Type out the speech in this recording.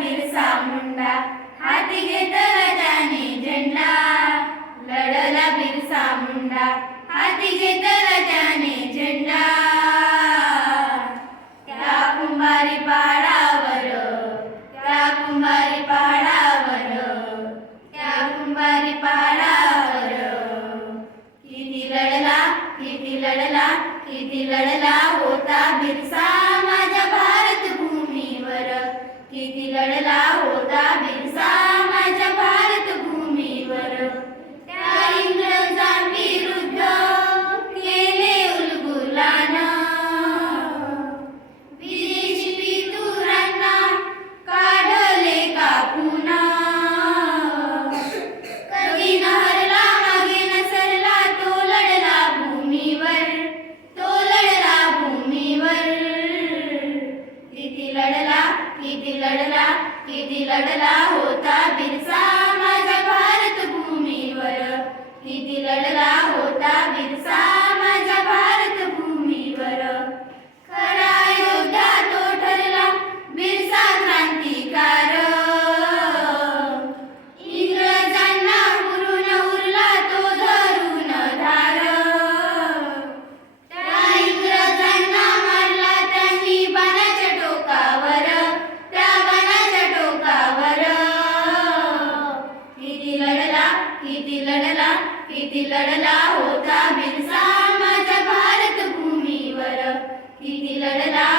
बिरसा मुंडा, हाती घेतला त्याने झेंडा. लढला बिरसा मुंडा, हाती घेतला त्याने झेंडा. त्या कुंभारी पहाडावर, त्या कुंभारी पहाडावर, त्या कुंभारी पहाडावर. किती लढला, किती लढला, किती लढला होता बिरसा माझ्या भारत भूमीवर. किती लढला होता बिरसा माझ्या भारत भूमीवर. त्या इंग्रजांविरुद्ध केले उलगुलान, विदेशी पितुरांना काढले कापून. कधी न हरला मागे न सरला, तो लढला भूमीवर, तो लढला भूमीवर. किती लढला, किती लढला, किती लढला होता बिरसा माझ्या भारत भूमीवर. किती लढला होता बिरसा माझ्या भारत भूमीवर. खरा योद्धा तो ठरला बिरसा क्रांतिकार. इंग्रजांना हुरून उरला तो धरून धार. त्या इंग्रजांना मारला त्यांनी बाणाच्या टोकावर, त्या बाणाच्या टोकावर. किती लढला, किती लढला, किती लढला होता बिरसा माझ्या भारत भूमीवर. किती लढला